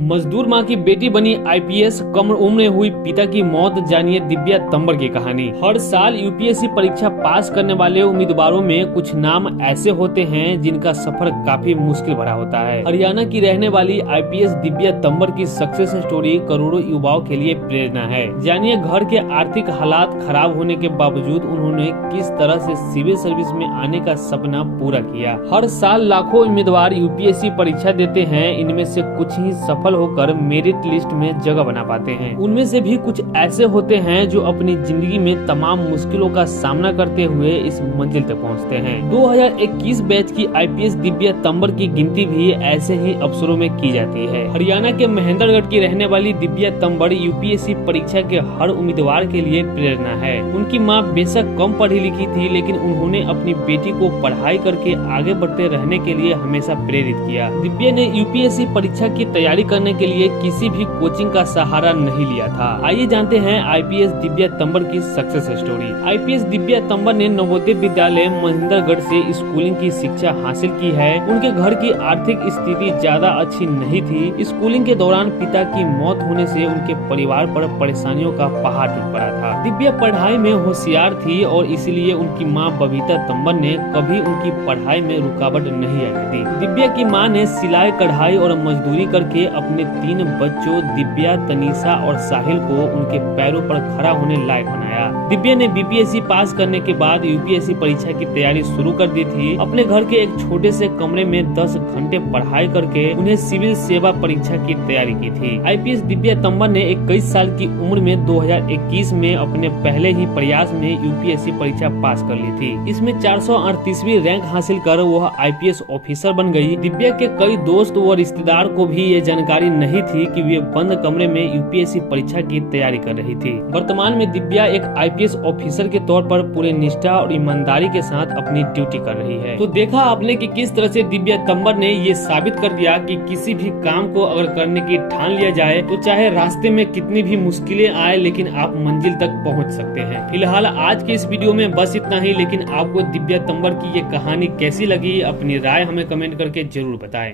मजदूर मां की बेटी बनी आईपीएस, कम उम्र में हुई पिता की मौत। जानिए दिव्या तंवर की कहानी। हर साल यूपीएससी परीक्षा पास करने वाले उम्मीदवारों में कुछ नाम ऐसे होते हैं जिनका सफर काफी मुश्किल भरा होता है। हरियाणा की रहने वाली आईपीएस दिव्या तंवर की सक्सेस स्टोरी करोड़ों युवाओं के लिए प्रेरणा है। जानिए घर के आर्थिक हालात खराब होने के बावजूद उन्होंने किस तरह से सिविल सर्विस में आने का सपना पूरा किया। हर साल लाखों उम्मीदवार यूपीएससी परीक्षा देते हैं, इनमें से कुछ ही सफल होकर मेरिट लिस्ट में जगह बना पाते हैं। उनमें से भी कुछ ऐसे होते हैं जो अपनी जिंदगी में तमाम मुश्किलों का सामना करते हुए इस मंजिल तक पहुंचते हैं। 2021 बैच की आईपीएस दिव्या तंवर की गिनती भी ऐसे ही अवसरों में की जाती है। हरियाणा के महेंद्रगढ़ की रहने वाली दिव्या तंवर यूपीएससी परीक्षा के हर उम्मीदवार के लिए प्रेरणा है। उनकी माँ बेशक कम पढ़ी लिखी थी, लेकिन उन्होंने अपनी बेटी को पढ़ाई करके आगे बढ़ते रहने के लिए हमेशा प्रेरित किया। दिव्या ने यूपीएससी परीक्षा की तैयारी करने के लिए किसी भी कोचिंग का सहारा नहीं लिया था। आइए जानते हैं आईपीएस दिव्या तंवर की success story. IPS Divya Tanwar ने नवोदय विद्यालय महेंद्रगढ़ से स्कूलिंग की शिक्षा हासिल की है। उनके घर की आर्थिक स्थिति ज्यादा अच्छी नहीं थी। स्कूलिंग के दौरान पिता की मौत होने से उनके परिवार पर परेशानियों का पहाड़ टूट पड़ा था। दिव्या पढ़ाई में होशियार थी और इसलिए उनकी माँ बबीता तंवर ने कभी उनकी पढ़ाई में रुकावट नहीं आने दी। दिव्या की माँ ने सिलाई, कढ़ाई और मजदूरी करके अपने 3 बच्चों दिव्या, तनीषा और साहिल को उनके पैरों पर खड़ा होने लायक बनाया। दिव्या ने बीपीएससी पास करने के बाद यूपीएससी परीक्षा की तैयारी शुरू कर दी थी। अपने घर के एक छोटे से कमरे में 10 घंटे पढ़ाई करके उन्हें सिविल सेवा परीक्षा की तैयारी की थी। आईपीएस दिव्या तंवर ने 21 साल की उम्र में 2021 में अपने पहले ही प्रयास में यूपीएससी परीक्षा पास कर ली थी। इसमें 438वीं रैंक हासिल कर वह आईपीएस ऑफिसर बन गई। दिव्या के कई दोस्त व रिश्तेदार को भी ये जानकारी नहीं थी कि वे बंद कमरे में यूपीएससी परीक्षा की तैयारी कर रही थी। वर्तमान में दिव्या एक आईपीएस ऑफिसर के तौर पर पूरे निष्ठा और ईमानदारी के साथ अपनी ड्यूटी कर रही है। तो देखा आपने कि किस तरह से दिव्या तंवर ने ये साबित कर दिया कि किसी भी काम को अगर करने की ठान लिया जाए तो चाहे रास्ते में कितनी भी मुश्किलें आए, लेकिन आप मंजिल तक पहुँच सकते हैं। फिलहाल आज के इस वीडियो में बस इतना ही, लेकिन आपको दिव्या तंवर की ये कहानी कैसी लगी, अपनी राय हमें कमेंट करके जरूर बताएं।